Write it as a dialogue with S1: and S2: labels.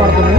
S1: ಮಾಡ್ತೀನಿ